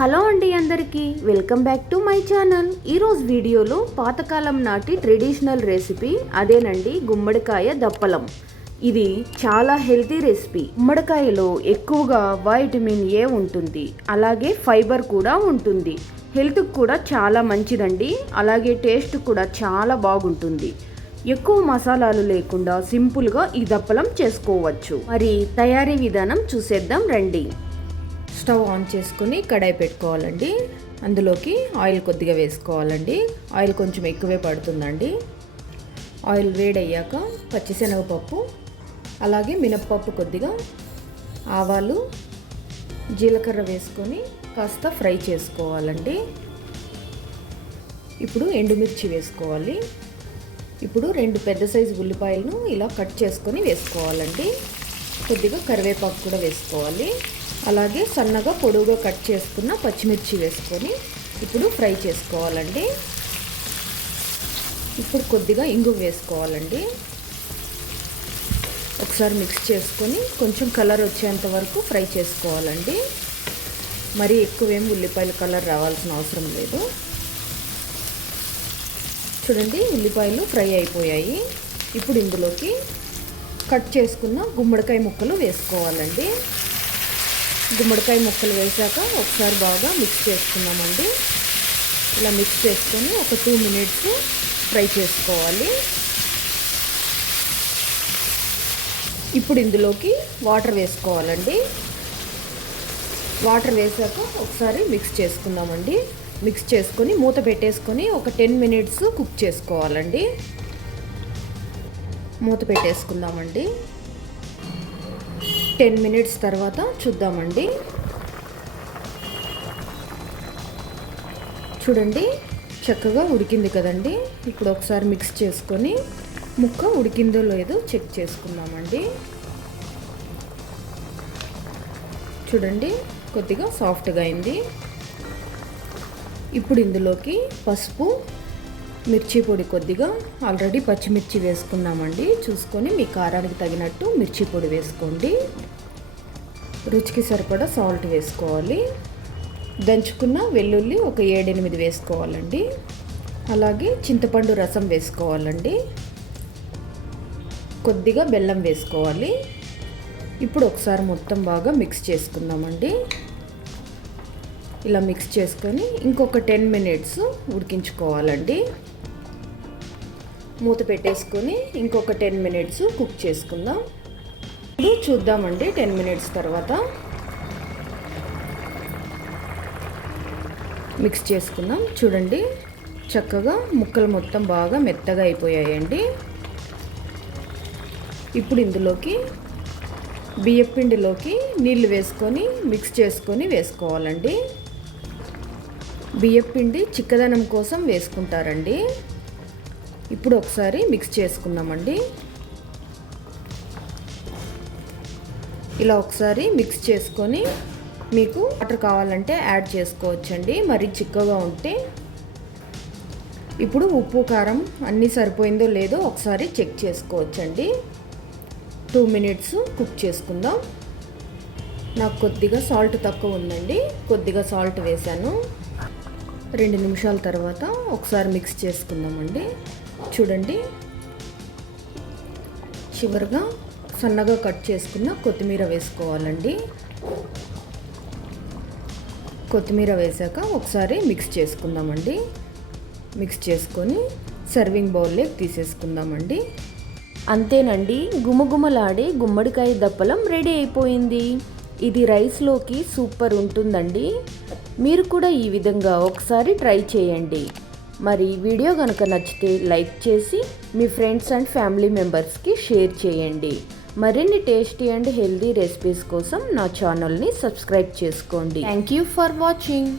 Hello అండి అందరికీ welcome back to my channel. ఈరోజు వీడియోలో పాతకాలం నాటి ట్రెడిషనల్ రెసిపీ అదేనండి గుమ్మడికాయ దప్పలం. ఇది చాలా హెల్తీ రెసిపీ. గుమ్మడికాయలో ఎక్కువగా వైటమిన్ ఏ ఉంటుంది అలాగే ఫైబర్ కూడా ఉంటుంది. హెల్త్కి కూడా చాలా మంచిదండి అలాగే టేస్ట్ కూడా చాలా బాగుంటుంది. ఎక్కువ మసాలాలు లేకుండా సింపుల్గా ఈ దప్పలం చేసుకోవచ్చు. మరి తయారీ విధానం చూసేద్దాం రండి. స్టవ్ ఆన్ చేసుకుని కడాయి పెట్టుకోవాలండి. అందులోకి ఆయిల్ కొద్దిగా వేసుకోవాలండి. ఆయిల్ కొంచెం ఎక్కువే పడుతుందండి. ఆయిల్ వేడయ్యాక పచ్చిశనగపప్పు అలాగే మినప్పప్పు కొద్దిగా ఆవాలు జీలకర్ర వేసుకొని కాస్త ఫ్రై చేసుకోవాలండి. ఇప్పుడు ఎండుమిర్చి వేసుకోవాలి. ఇప్పుడు రెండు పెద్ద సైజు ఉల్లిపాయలను ఇలా కట్ చేసుకొని వేసుకోవాలండి. కొద్దిగా కరివేపాకు కూడా వేసుకోవాలి. అలాగే సన్నగా పొడవుగా కట్ చేసుకున్న పచ్చిమిర్చి వేసుకొని ఇప్పుడు ఫ్రై చేసుకోవాలండి. ఇప్పుడు కొద్దిగా ఇంగు వేసుకోవాలండి. ఒకసారి మిక్స్ చేసుకొని కొంచెం కలర్ వచ్చేంత వరకు ఫ్రై చేసుకోవాలండి. మరీ ఎక్కువేం ఉల్లిపాయల కలర్ రావాల్సిన అవసరం లేదు. చూడండి ఉల్లిపాయలు ఫ్రై అయిపోయాయి. ఇప్పుడు ఇందులోకి కట్ చేసుకున్న గుమ్మడికాయ ముక్కలు వేసుకోవాలండి. గుమ్మడికాయ ముక్కలు వేసాక ఒకసారి బాగా మిక్స్ చేసుకున్నామండి. ఇలా మిక్స్ చేసుకొని ఒక టూ మినిట్స్ ఫ్రై చేసుకోవాలి. ఇప్పుడు ఇందులోకి వాటర్ వేసుకోవాలండి. వాటర్ వేసాక ఒకసారి మిక్స్ చేసుకుందామండి. మిక్స్ చేసుకొని మూత పెట్టేసుకొని ఒక టెన్ మినిట్స్ కుక్ చేసుకోవాలండి. మూత పెట్టేసుకుందామండి. టెన్ మినిట్స్ తర్వాత చూద్దామండి. చూడండి చక్కగా ఉడికింది కదండి. ఇప్పుడు ఒకసారి మిక్స్ చేసుకొని ముక్క ఉడికిందో లేదో చెక్ చేసుకుందామండి. చూడండి కొద్దిగా సాఫ్ట్గా అయింది. ఇప్పుడు ఇందులోకి పసుపు మిర్చి పొడి కొద్దిగా ఆల్రెడీ పచ్చిమిర్చి వేసుకున్నామండి. చూసుకొని మీ కారానికి తగినట్టు మిర్చి పొడి వేసుకోండి. రుచికి సరిపడా సాల్ట్ వేసుకోవాలి. దంచుకున్న వెల్లుల్లి ఒక ఏడెనిమిది వేసుకోవాలండి. అలాగే చింతపండు రసం వేసుకోవాలండి. కొద్దిగా బెల్లం వేసుకోవాలి. ఇప్పుడు ఒకసారి మొత్తం బాగా మిక్స్ చేసుకుందామండి. ఇలా మిక్స్ చేసుకొని ఇంకొక టెన్ మినిట్స్ ఉడికించుకోవాలండి. మూత పెట్టేసుకొని ఇంకొక టెన్ మినిట్స్ కుక్ చేసుకుందాం. ఇప్పుడు చూద్దామండి టెన్ మినిట్స్ తర్వాత. మిక్స్ చేసుకుందాం. చూడండి చక్కగా ముక్కలు మొత్తం బాగా మెత్తగా అయిపోయాయండి. ఇప్పుడు ఇందులోకి బియ్యపిండిలోకి నీళ్ళు వేసుకొని మిక్స్ చేసుకొని వేసుకోవాలండి. బియ్యపిండి చిక్కదనం కోసం వేసుకుంటారండి. ఇప్పుడు ఒకసారి మిక్స్ చేసుకుందామండి. ఇలా ఒకసారి మిక్స్ చేసుకొని మీకు వాటర్ కావాలంటే యాడ్ చేసుకోవచ్చండి. మరీ చిక్కగా ఉంటే. ఇప్పుడు ఉప్పు కారం అన్నీ సరిపోయిందో లేదో ఒకసారి చెక్ చేసుకోవచ్చండి. టూ మినిట్స్ కుక్ చేసుకుందాం. నాకు కొద్దిగా సాల్ట్ తక్కువ ఉందండి. కొద్దిగా సాల్ట్ వేసాను రెండు నిమిషాల తర్వాత ఒకసారి మిక్స్ చేసుకుందామండి. చూడండి. చివరిగా సన్నగా కట్ చేసుకున్న కొత్తిమీర వేసుకోవాలండి. కొత్తిమీర వేసాక ఒకసారి మిక్స్ చేసుకుందామండి. మిక్స్ చేసుకొని సర్వింగ్ బౌల్లోకి తీసేసుకుందామండి. అంతేనండి గుమగుమలాడే గుమ్మడికాయ దప్పలం రెడీ అయిపోయింది. ఇది రైస్లోకి సూపర్ ఉంటుందండి. మీరు కూడా ఈ విధంగా ఒకసారి ట్రై చేయండి. మరి వీడియో కనుక నచ్చితే లైక్ చేసి మీ ఫ్రెండ్స్ అండ్ ఫ్యామిలీ మెంబర్స్కి షేర్ చేయండి. మరిన్ని టేస్టీ అండ్ హెల్దీ రెసిపీస్ కోసం నా ఛానల్ని సబ్స్క్రైబ్ చేసుకోండి. Thank you for watching